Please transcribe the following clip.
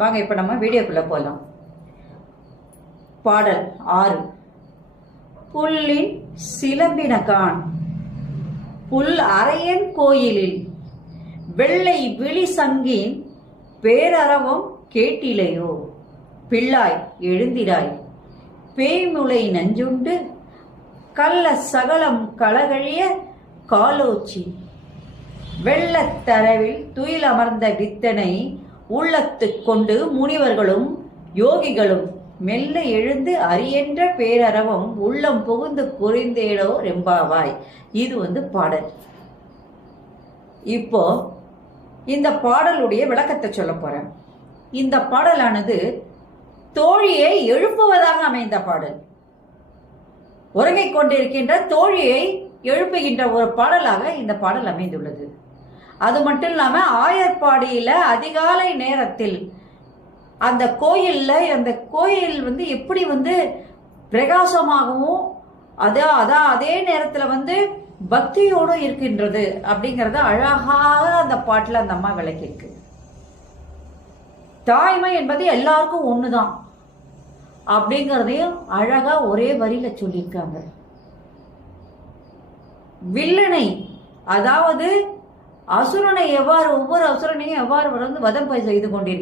வாங்க இப்ப நம்ம வீடியோக்குள்ள போலாம். பாடல் 6. புல்லின் சிலம்பினகான் புல் அரையன் கோயிலில் வெள்ளை விழி சங்கின் பேரறவம் கேட்டிலையோ. பிள்ளாய் எழுந்திராய் பேய்முளை நஞ்சுண்டு கள்ள சகலம் களகழிய காலோச்சி வெள்ளத்தரவில் துயில் அமர்ந்த வித்தனை உள்ளத்து கொண்டு முனிவர்களும் யோகிகளும் மெல்ல எழுந்து அரியென்ற பேரறவம் உள்ளம் புகுந்து புரிந்தேடோ ரெம்பாவாய். இது பாடல். இப்போ இந்த பாடலுடைய விளக்கத்தை சொல்ல போறேன். இந்த பாடலானது தோழியை எழுப்புவதாக அமைந்த பாடல். உறங்கிக் கொண்டிருக்கின்ற தோழியை எழுப்புகின்ற ஒரு பாடலாக இந்த பாடல் அமைந்துள்ளது. அது மட்டும் இல்லாம ஆயர்பாடியில அதிகாலை நேரத்தில் அந்த கோயில் எப்படி பிரகாசமாகவும் அதே நேரத்துல பக்தியோடு இருக்கின்றது அப்படிங்கறத அழகாக அந்த பாட்டுல அந்த அம்மா விளக்கிருக்கு. தாய்மை என்பது எல்லாருக்கும் ஒண்ணுதான் அப்படிங்கறதையும் அழகா ஒரே வரியில சொல்லியிருக்காங்க. வில்லனை, அதாவது அசுரனை ஒவ்வொரு அசுரனையும் எவ்வாறு வதம் செய்து கொண்டிருக்க